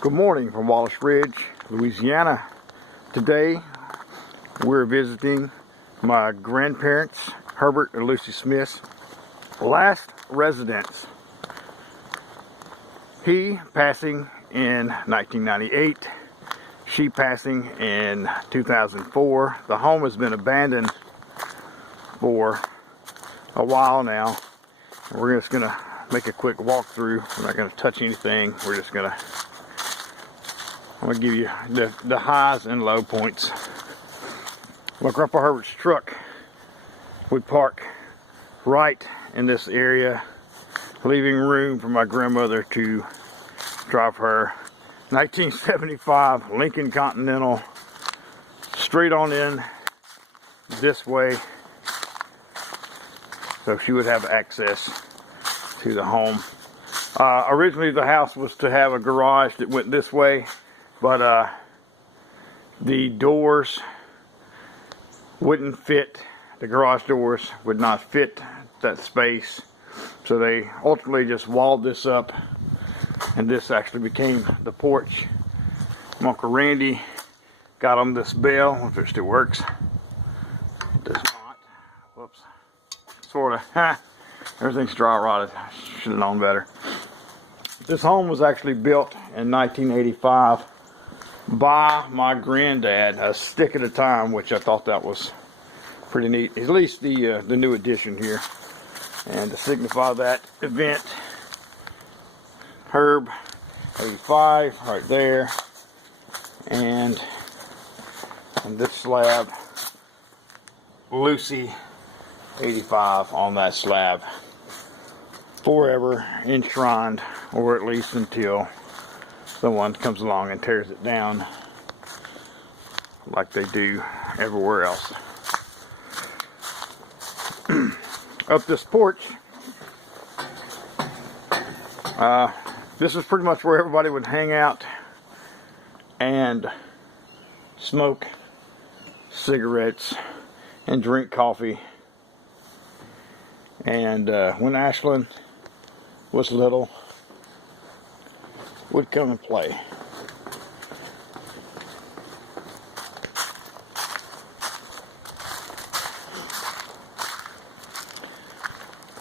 Good morning from Wallace Ridge, Louisiana. Today we're visiting my grandparents, Herbert and Lucy Smith's last residence. He passing in 1998, she passing in 2004. The home has been abandoned for a while now. We're just gonna make a quick walkthrough. We're not gonna touch anything. I'm gonna give you the highs and low points. My Grandpa Herbert's truck would park right in this area, leaving room for my grandmother to drive her 1975 Lincoln Continental straight on in this way, so she would have access to the home. Originally the house was to have a garage that went this way, but the doors wouldn't fit. The garage doors would not fit that space, so they ultimately just walled this up, and this actually became the porch. My Uncle Randy got on this bell, if it still works. It does not. Whoops. Sort of. Everything's dry rotted. Should have known better. This home was actually built in 1985 by my granddad, a stick at a time, which I thought that was pretty neat. At least the new addition here. And to signify that event, Herb 85 right there, and on this slab, Lucy 85 on that slab. Forever enshrined, or at least until someone comes along and tears it down like they do everywhere else. Up this porch, this is pretty much where everybody would hang out and smoke cigarettes and drink coffee. And when Ashlyn was little, would come and play.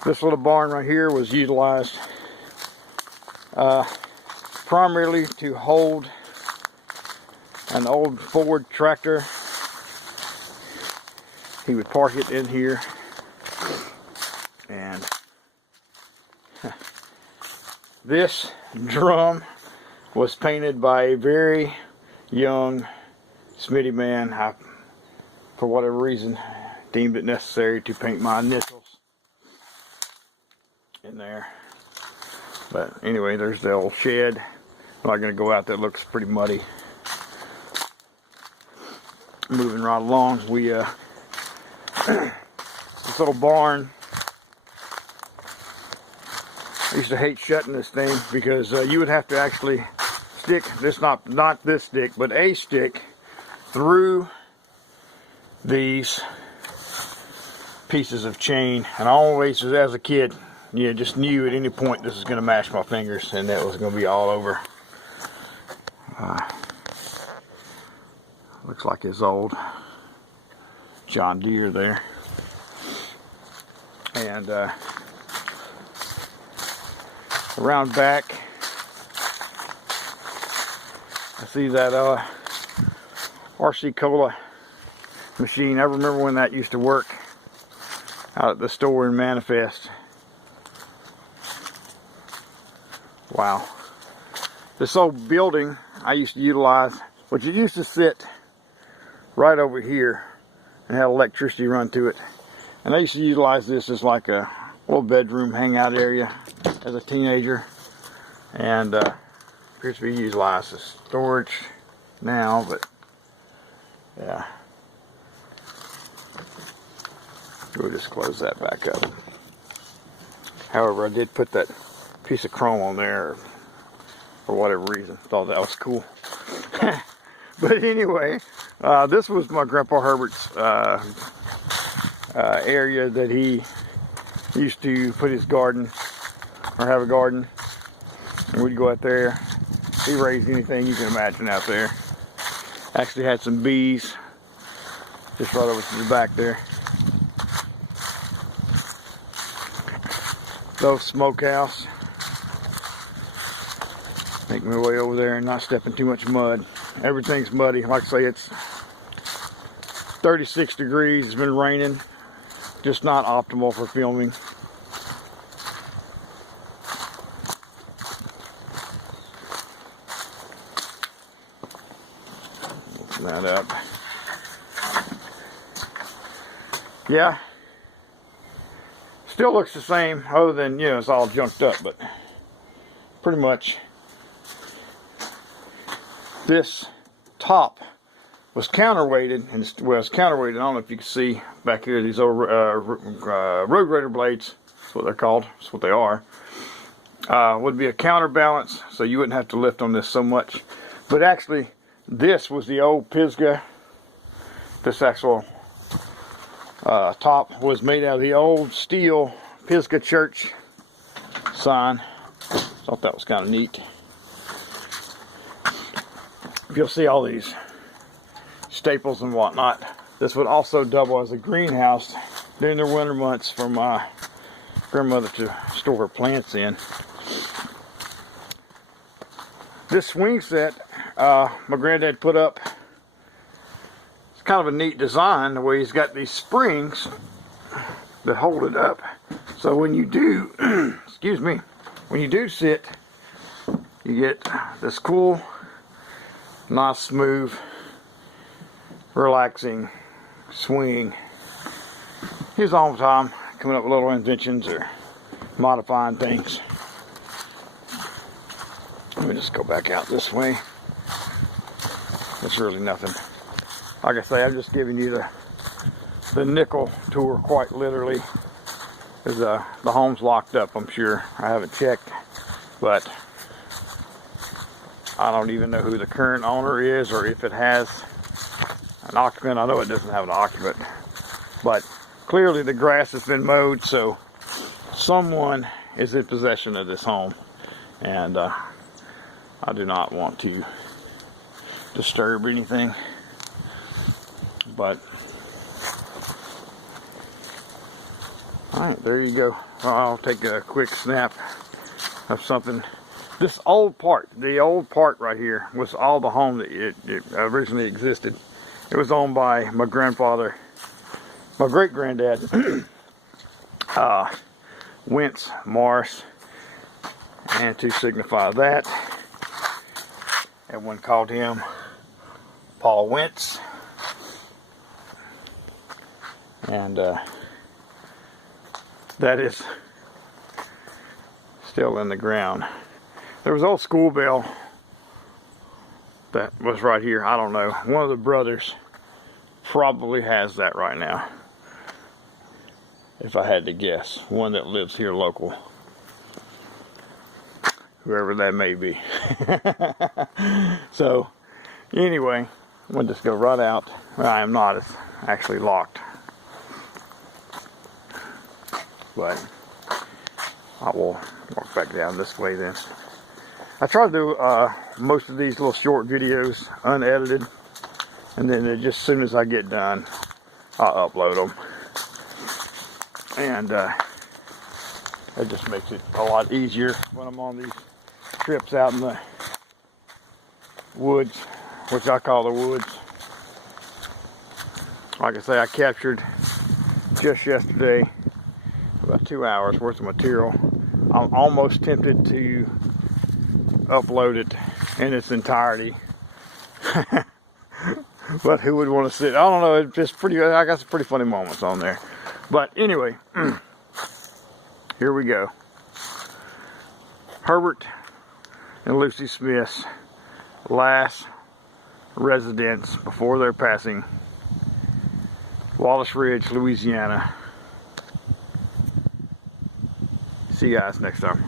This little barn right here was utilized primarily to hold an old Ford tractor. He would park it in here, and this drum was painted by a very young Smitty man. I, for whatever reason, deemed it necessary to paint my initials in there. But anyway, there's the old shed. I'm not going to go out there. It looks pretty muddy. Moving right along, we this little barn, I used to hate shutting this thing because you would have to actually stick this, not this stick, but a stick through these pieces of chain. And I always, as a kid, just knew at any point this was going to mash my fingers and that was going to be all over. Looks like his old John Deere there. And around back, I see that RC Cola machine. I remember when that used to work out at the store in Manifest. Wow. This old building I used to utilize, which it used to sit right over here and had electricity run to it. And I used to utilize this as like a little bedroom hangout area as a teenager, and appears to be utilized as storage now, but yeah, we'll just close that back up. However, I did put that piece of chrome on there for whatever reason. Thought that was cool. But anyway, this was my Grandpa Herbert's area that he used to put his garden, or have a garden. And we'd go out there He raised anything you can imagine out there. Actually had some bees just right over to the back there. Those smokehouse. Make my way over there and not step in too much mud. Everything's muddy. Like I say, it's 36 degrees. It's been raining. Just not optimal for filming. Open that up. Yeah. Still looks the same, other than, you know, it's all junked up, but pretty much this top was counterweighted, and it's counterweighted. I don't know if you can see back here, these old road grader blades. That's what they're called. That's what they are. Would be a counterbalance, so you wouldn't have to lift on this so much. But actually, this was the old Pisgah. This actual top was made out of the old steel Pisgah church sign. Thought that was kind of neat. You'll see all these staples and whatnot. This would also double as a greenhouse during the winter months for my grandmother to store her plants in. This swing set my granddad put up. It's kind of a neat design, the way he's got these springs that hold it up. So when you do, excuse me, when you do sit, you get this cool, nice, smooth, relaxing swing. He's all the time coming up with little inventions or modifying things. Let me just go back out this way. It's really nothing. Like I say, I'm just giving you the nickel tour, quite literally. Because the home's locked up, I'm sure. I haven't checked, but I don't even know who the current owner is, or if it has an occupant. I know it doesn't have an occupant, but clearly the grass has been mowed, so someone is in possession of this home, and I do not want to disturb anything. But alright, there you go. I'll take a quick snap of something. This old part, the old part right here, was all the home that it originally existed. It was owned by my grandfather, my great-granddad, Wentz Morris, and to signify that, everyone called him Paul Wentz. And that is still in the ground. There was an old school bell that was right here. I don't know. One of the brothers probably has that right now, if I had to guess. One that lives here local. Whoever that may be. So, anyway, we'll just go right out. I am not. It's actually locked. But I will walk back down this way then. I try to do most of these little short videos unedited, and then just as soon as I get done, I'll upload them. And it just makes it a lot easier when I'm on these trips out in the woods, which I call the woods. Like I say, I captured just yesterday about 2 hours worth of material. I'm almost tempted to upload it in its entirety. But who would want to sit? I don't know, it's just pretty, I got some pretty funny moments on there. But anyway, here we go. Herbert and Lucy Smith's last residence before their passing. Wallace Ridge, Louisiana. See you guys next time.